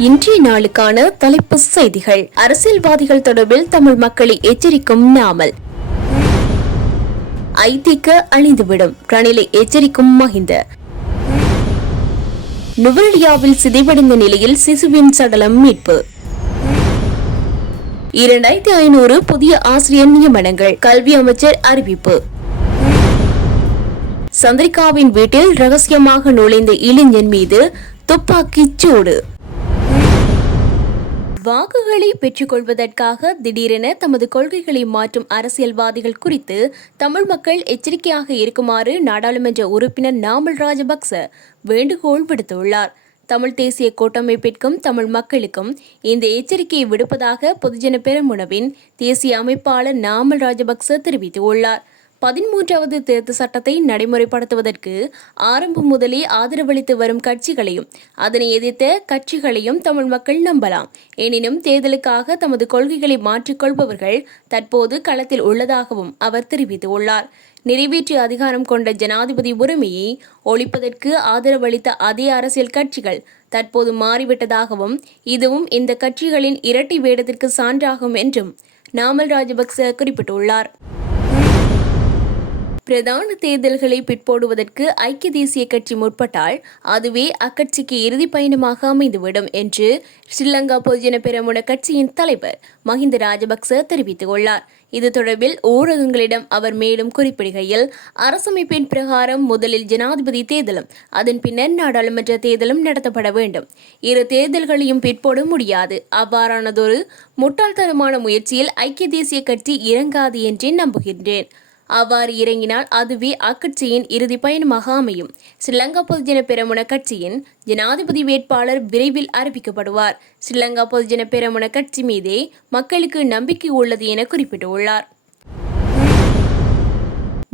இன்றைய நாளுக்கான தலைப்பு செய்திகள். அரசியல்வாதிகள் தொடர்பில் தமிழ் மக்களை எச்சரிக்கும் நாமல். ஐதிக அழிந்துவிடும். ரணிலை எச்சரிக்கும் மஹிந்த. நுவரெலியாவில் சிதைவடைந்த நிலையில் சிசுவின் சடலம் மீட்பு. இரண்டாயிரத்தி ஐநூறு புதிய ஆசிரியர் நியமனங்கள். கல்வி அமைச்சர் அறிவிப்பு. சந்திரிகாவின் வீட்டில் ரகசியமாக நுழைந்த இளைஞன் மீது துப்பாக்கிச் சூடு. வாக்குகளை பெற்றுக்கொள்வதற்காக திடீரென தமது கொள்கைகளை மாற்றும் அரசியல்வாதிகள் குறித்து தமிழ் மக்கள் எச்சரிக்கையாக இருக்குமாறு நாடாளுமன்ற உறுப்பினர் நாமல் ராஜபக்ச வேண்டுகோள் விடுத்துள்ளார். தமிழ் தேசிய கூட்டமைப்பிற்கும் தமிழ் மக்களுக்கும் இந்த எச்சரிக்கையை விடுப்பதாக பொதுஜன பெருமுனவின் தேசிய அமைப்பாளர் நாமல் ராஜபக்ச தெரிவித்துள்ளார். பதிமூன்றாவது திருத்த சட்டத்தை நடைமுறைப்படுத்துவதற்கு ஆரம்பம் முதலே ஆதரவளித்து வரும் கட்சிகளையும் அதனை எதிர்த்த கட்சிகளையும் தமிழ் மக்கள் நம்பலாம். எனினும் தேர்தலுக்காக தமது கொள்கைகளை மாற்றிக்கொள்பவர்கள் தற்போது களத்தில் உள்ளதாகவும் அவர் தெரிவித்துள்ளார். நிறைவேற்று அதிகாரம் கொண்ட ஜனாதிபதி உரிமையை ஒழிப்பதற்கு ஆதரவளித்த அதே அரசியல் கட்சிகள் தற்போது மாறிவிட்டதாகவும் இதுவும் இந்த கட்சிகளின் இரட்டை வேடத்திற்கு சான்றாகும் என்றும் நாமல் ராஜபக்ச குறிப்பிட்டுள்ளார். பிரதான தேர்தல்களை பிற்போடுவதற்கு ஐக்கிய தேசிய கட்சி முற்பட்டால் அதுவே அக்கட்சிக்கு இறுதி பயணமாக அமைந்துவிடும் என்று ஸ்ரீலங்கா பொதுஜன பெரமுன கட்சியின் தலைவர் மஹிந்த ராஜபக்ச தெரிவித்துள்ளார் இது தொடர்பில் ஊடகங்களிடம் அவர் மேலும் குறிப்பிடுகையில் அரசமைப்பின் பிரகாரம் முதலில் ஜனாதிபதி தேர்தலும் அதன் பின்னர் நாடாளுமன்ற தேர்தலும் நடத்தப்பட வேண்டும். இரு தேர்தல்களையும் பிற்போட முடியாது. அவ்வாறானதொரு முட்டாள்தனமான முயற்சியில் ஐக்கிய தேசிய கட்சி இறங்காது என்றே நம்புகின்றேன். அவ்வாறு இறங்கினால் அதுவே அக்கட்சியின் இறுதி பயணமாக அமையும். ஸ்ரீலங்கா பொதுஜன பெரமுன கட்சியின் ஜனாதிபதி வேட்பாளர் விரைவில் அறிவிக்கப்படுவார். ஸ்ரீலங்கா பொதுஜன பெரமுன கட்சி மீதே மக்களுக்கு நம்பிக்கை உள்ளது என குறிப்பிட்டுள்ளார்.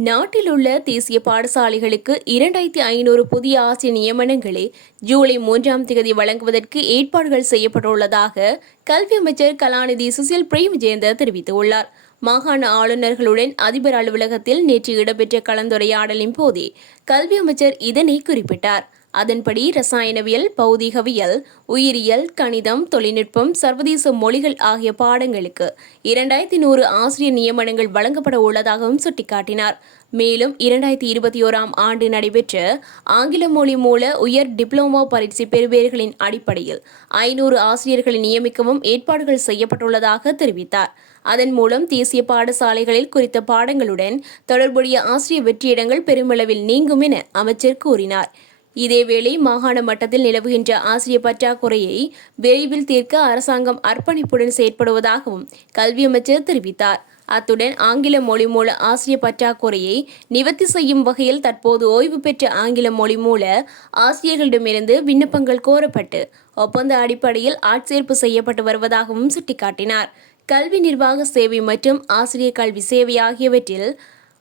நாட்டில் உள்ள தேசிய பாடசாலைகளுக்கு இரண்டாயிரத்தி ஐநூறு புதிய ஆசிரியர் நியமனங்களை ஜூலை மூன்றாம் தேதி வழங்குவதற்கு ஏற்பாடுகள் செய்யப்பட்டுள்ளதாக கல்வி அமைச்சர் கலாநிதி சுசில் பிரேமஜெயந்த தெரிவித்துள்ளார். மாகாண ஆளுநர்களுடன் அதிபர் அலுவலகத்தில் நேற்று இடம்பெற்ற கலந்துரையாடலின் போதே கல்வி அமைச்சர் இதனை குறிப்பிட்டார். அதன்படி ரசாயனவியல் பௌதிகவியல் உயிரியல் கணிதம் தொழில்நுட்பம் சர்வதேச மொழிகள் ஆகிய பாடங்களுக்கு இரண்டாயிரத்தி நூறு ஆசிரியர் நியமனங்கள் வழங்கப்பட உள்ளதாகவும் சுட்டிக்காட்டினார். மேலும் இரண்டாயிரத்தி இருபத்தி ஓராம் ஆண்டு நடைபெற்ற ஆங்கில மொழி மூல உயர் டிப்ளோமா பரீட்சை பெறுபேறுகளின் அடிப்படையில் ஐநூறு ஆசிரியர்களை நியமிக்கவும் ஏற்பாடுகள் செய்யப்பட்டுள்ளதாக தெரிவித்தார். அதன் மூலம் தேசிய பாடசாலைகளில் குறித்த பாடங்களுடன் தொடர்புடைய ஆசிரியர் வெற்றியிடங்கள் பெருமளவில் நீங்கும் என அமைச்சர் கூறினார். இதேவேளை மாகாண மட்டத்தில் நிலவுகின்ற ஆசிரியர் பற்றாக்குறையை விரைவில் தீர்க்க அரசாங்கம் அர்ப்பணிப்புடன் செயற்படுவதாகவும் கல்வி அமைச்சர் தெரிவித்தார். அத்துடன் ஆங்கில மொழி மூல ஆசிரியர் பற்றாக்குறையை நிவர்த்தி செய்யும் வகையில் தற்போது ஓய்வு பெற்ற ஆங்கில மொழி மூல ஆசிரியர்களிடமிருந்து விண்ணப்பங்கள் கோரப்பட்டு ஒப்பந்த அடிப்படையில் ஆட்சேர்ப்பு செய்யப்பட்டு வருவதாகவும் சுட்டிக்காட்டினார். கல்வி நிர்வாக சேவை மற்றும் ஆசிரியர் கல்வி சேவை ஆகியவற்றில்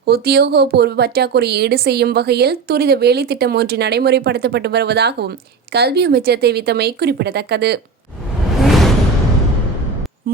உத்தியோகபூர்வ பற்றாக்குறையை ஈடு செய்யும் வகையில் துரித வேலை திட்டம் ஒன்று நடைமுறைப்படுத்தப்பட்டு வருவதாகவும் கல்வி அமைச்சர் தெரிவித்தமை குறிப்பிடத்தக்கது.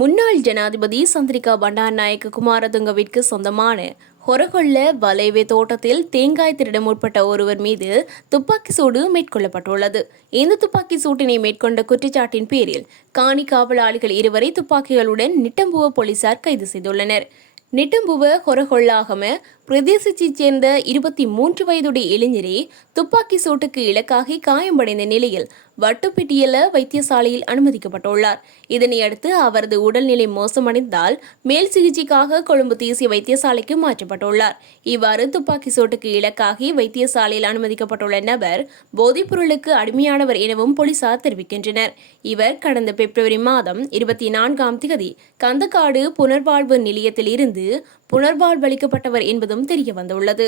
முன்னாள் ஜனாதிபதி சந்திரிகா பண்டாரநாயக்க குமாரதுங்கவிற்கு சொந்தமான ஹொரகொள்ள வலைவே தோட்டத்தில் தேங்காய் திருட முற்பட்ட ஒருவர் மீது துப்பாக்கி சூடு மேற்கொள்ளப்பட்டுள்ளது. இந்த துப்பாக்கி சூட்டினை மேற்கொண்ட குற்றச்சாட்டின் பேரில் காணி காவலாளிகள் இருவரை துப்பாக்கிகளுடன் நிட்டம்புவ போலீசார் கைது செய்துள்ளனர். நிட்டம்புவ ஹொரகொள்ளாகம பிரதேசத்தைச் சேர்ந்த இருபத்தி மூன்று வயதுடைய இளைஞரே துப்பாக்கி சூட்டுக்கு இலக்காகி காயமடைந்த நிலையில் வட்டுப்பிட்டியல வைத்தியசாலையில் அனுமதிக்கப்பட்டுள்ளார். இதனையடுத்து அவரது உடல்நிலை மோசமடைந்தால் மேல் சிகிச்சைக்காக கொழும்பு தேசிய வைத்தியசாலைக்கு மாற்றப்பட்டுள்ளார். இவ்வாறு துப்பாக்கி சூட்டுக்கு இலக்காகி வைத்தியசாலையில் அனுமதிக்கப்பட்டுள்ள நபர் போதைப்பொருளுக்கு அடிமையானவர் எனவும் போலீசார் தெரிவிக்கின்றனர். இவர் கடந்த பிப்ரவரி மாதம் இருபத்தி நான்காம் தேதி கந்தக்காடு புனர்வாழ்வு நிலையத்தில் இருந்து புனர்வாழ்வளிக்கப்பட்டவர் என்பதும் தெரிய வந்துள்ளது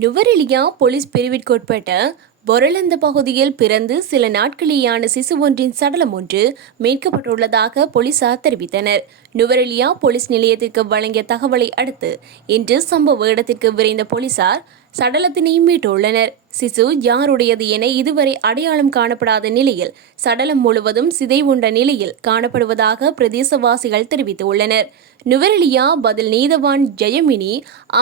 நுவரெலியா போலீஸ் பிரிவிற்குட்பட்ட பொரளந்த பகுதியில் பிறந்து சில நாட்களேயான சிசு ஒன்றின் சடலம் ஒன்று மீட்கப்பட்டுள்ளதாக போலீசார் தெரிவித்தனர். நுவரெலியா போலீஸ் நிலையத்திற்கு வழங்கிய தகவலை அடுத்து இன்று சம்பவ இடத்திற்கு விரைந்த போலீசார் சடலத்தினை மீட்டுள்ளனர். சிசு யாருடையது என இதுவரை அடையாளம் காணப்படாத நிலையில் சடலம் முழுவதும் சிதைவுண்ட நிலையில் காணப்படுவதாக பிரதேசவாசிகள் தெரிவித்துள்ளனர். நுவரெலியா பதில் நீதவான் ஜெயமினி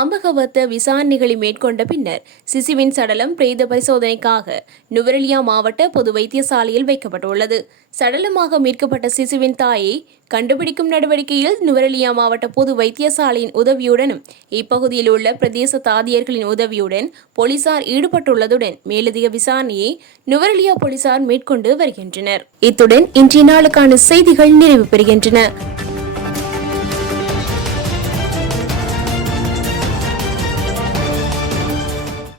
அம்பகவத்த விசாரணைகளை மேற்கொண்ட பின்னர் சிசுவின் சடலம் பிரேத பரிசோதனைக்காக நுவரெலியா மாவட்ட பொது வைத்தியசாலையில் வைக்கப்பட்டுள்ளது. சடலமாக மீட்கப்பட்ட சிசுவின் தாயை கண்டுபிடிக்கும் நடவடிக்கையில் நுவரெலியா மாவட்ட பொது வைத்தியசாலையின் உதவியுடனும் இப்பகுதியில் உள்ள பிரதேச தாதியர்களின் உதவியுடன் போலீசார் ஈடுபட்டுள்ளதுடன் மேலதிக விசாரணையை நுவரெலியா போலீசார் மேற்கொண்டு வருகின்றனர். இத்துடன் இன்றைய நாளுக்கான செய்திகள் நிறைவு பெறுகின்றன.